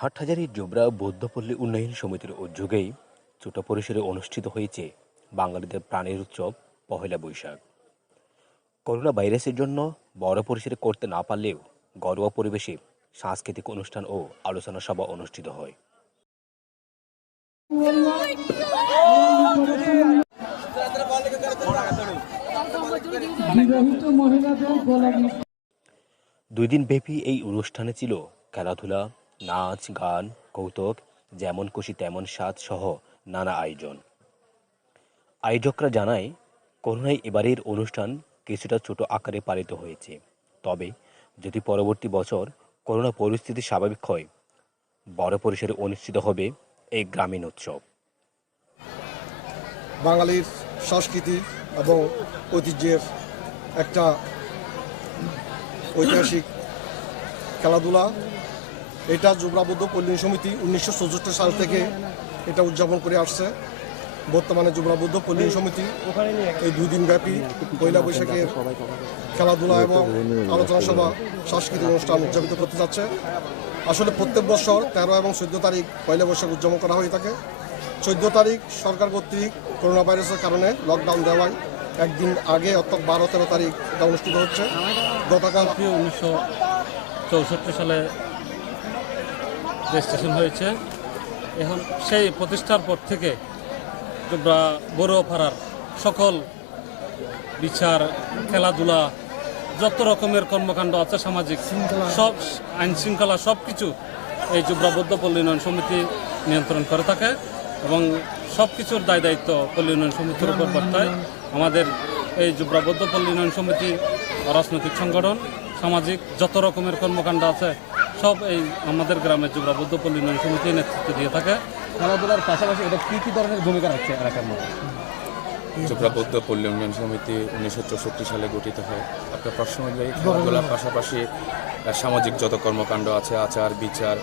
হাটহাজারী জোবরা বৌদ্ধপল্লী উন্নয়ন সমিতির উদ্যোগেই ছোট পরিসরে অনুষ্ঠিত হয়েছে বাঙালিদের প্রাণের উৎসব পহেলা বৈশাখ। করোনা ভাইরাসের জন্য বড় পরিসরে করতে না পারলেও ঘরোয়া পরিবেশে সাংস্কৃতিক অনুষ্ঠান ও আলোচনা সভা অনুষ্ঠিত হয়। দুই দিন ব্যাপী এই অনুষ্ঠানে ছিল খেলাধুলা, নাচ, গান, কৌতুক, যেমন খুশি তেমন স্বাদ সহ নানা আয়োজন। আয়োজকরা জানায়, করোনায় এবারের অনুষ্ঠান কিছুটা ছোট আকারে পালিত হয়েছে, তবে যদি পরবর্তী বছর করোনা পরিস্থিতি স্বাভাবিক হয়, বড় পরিসরে অনুষ্ঠিত হবে এই গ্রামীণ উৎসব। বাঙালির সংস্কৃতি এবং ঐতিহ্যের একটা ঐতিহাসিক খেলাধুলা। এটা জোবরা বৌদ্ধ পল্লী সমিতি 1964 সাল থেকে এটা উদযাপন করে আসছে। বর্তমানে জোবরা বৌদ্ধ পল্লী সমিতি এই 2 দিন ব্যাপী পয়লা বৈশাখের খেলাধুলা এবং আলোচনা সভা সাংস্কৃতিক অনুষ্ঠান উদযাপিত করতে যাচ্ছে। আসলে প্রত্যেক বছর 13 এবং 14 তারিখ পয়লা বৈশাখ উদযাপন করা হয়ে থাকে। 14 তারিখ সরকার কর্তৃক করোনা ভাইরাসের কারণে লকডাউন দেওয়ায় একদিন আগে অর্থাৎ 12-13 তারিখ এটা অনুষ্ঠিত হচ্ছে। গতকাল 1964 সালে রেজিস্ট্রেশন হয়েছে। এখন সেই প্রতিষ্ঠার পর থেকে জোবরা বড়ুয়াপাড়ার সকল বিচার, খেলাধুলা, যত রকমের কর্মকাণ্ড আছে সামাজিক সব আইন শৃঙ্খলা সব কিছু এই জোবরা বৌদ্ধ পল্লী উন্নয়ন সমিতি নিয়ন্ত্রণ করে থাকে এবং সব কিছুর দায় দায়িত্ব পল্লী উন্নয়ন সমিতির উপর বর্তায়। আমাদের এই জোবরা বৌদ্ধ পল্লী উন্নয়ন সমিতি রাজনৈতিক সংগঠন, সামাজিক যত রকমের কর্মকাণ্ড আছে সব এই আমাদের গ্রামের জোবরা বৌদ্ধ পল্লী উন্নয়ন সমিতি নেতৃত্ব দিয়ে থাকে। খেলাধুলার পাশাপাশি এটা কী ধরনের ভূমিকা রাখছে এলাকার মধ্যে? জোবরা বৌদ্ধ পল্লী উন্নয়ন সমিতি 1964 সালে গঠিত হয়। আপনার প্রশ্ন অনুযায়ী খেলাধুলার পাশাপাশি সামাজিক যত কর্মকাণ্ড আছে, আচার বিচার,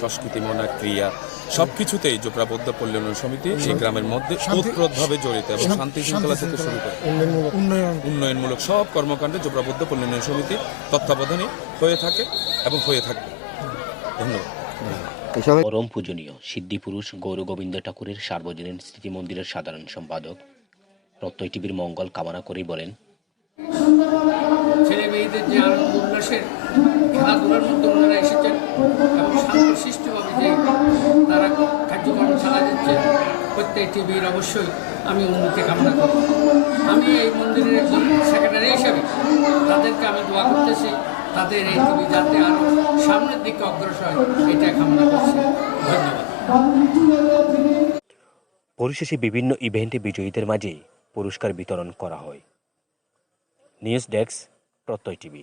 সংস্কৃতিমনা ক্রিয়া সব কিছুতেই জোবরা বৌদ্ধ পল্লী উন্নয়ন সমিতি এই গ্রামের মধ্যে ওতপ্রোতভাবে জড়িত এবং শান্তি শৃঙ্খলা থেকে শুরু করে উন্নয়নমূলক সব কর্মকাণ্ডে জোবরা বৌদ্ধ পল্লী উন্নয়ন সমিতি তত্ত্বাবধানে হয়ে থাকে এবং হয়ে থাকবে। ধন্যবাদ। পরম পূজনীয় সিদ্ধিপুরুষ গৌর গোবিন্দ ঠাকুরের সার্বজনীন স্মৃতি মন্দিরের সাধারণ সম্পাদক প্রত্যয় টিভির মঙ্গল কামনা করেই বলেন, ছেলে মেয়েদের যে আনন্দ উল্লাসের খেলাধুলার মধ্যে ওনারা এসেছেন এবং শান্তশিষ্টভাবে যে তারা কার্যক্রম চালা যাচ্ছে, প্রত্যেক টিভির অবশ্যই আমি উন্নতি কামনা করি। আমি এই মন্দিরের একজন সেক্রেটারি হিসাবে তাদেরকে আমি দোয়া করতেছি, তাদের এই টিভি যাতে আরও সামনের দিকে অগ্রসর হয় এটা কামনা করছি। ধন্যবাদ। পরিশেষে বিভিন্ন ইভেন্টে বিজয়ীদের মাঝে পুরস্কার বিতরণ করা হয়। নিউজ ডেস্ক, প্রত্যয় টিভি।